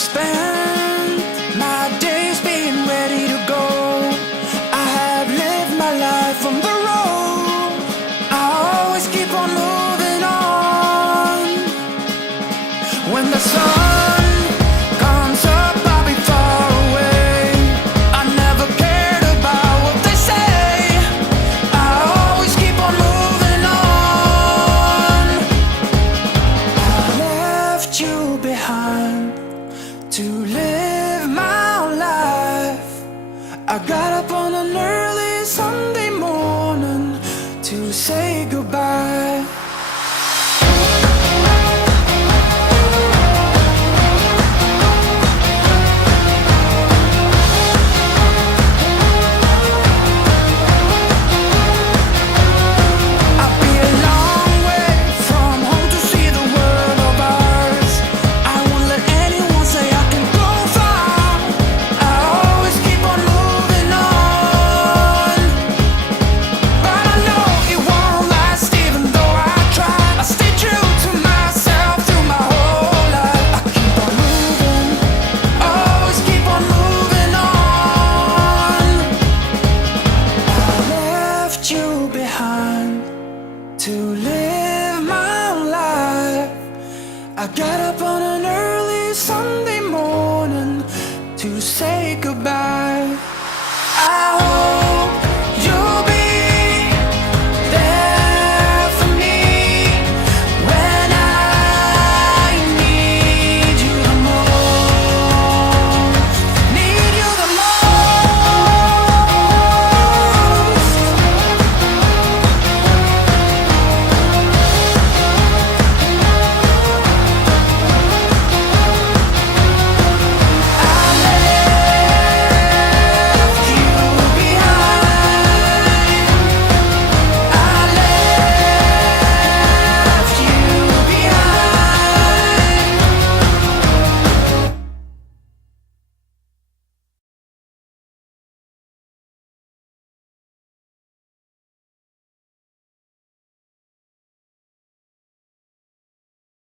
spent my days being ready to go. I have lived my life on the road. I always keep on moving on. When the sun comes up, I'll be far away. I never cared about what they say. I always keep on moving on. I left you behind to live my life. I got up on an early Sunday morning to say goodbye. I'll be a long way from home to see the world of ours. I won't let anyone say I can go far. I always keep on moving on. But I know it won't last even though I try. I stay true to myself through my whole life. I keep on moving, always keep on moving on. I left you behind to live my life. I got up on an early Sunday morning to say goodbye. I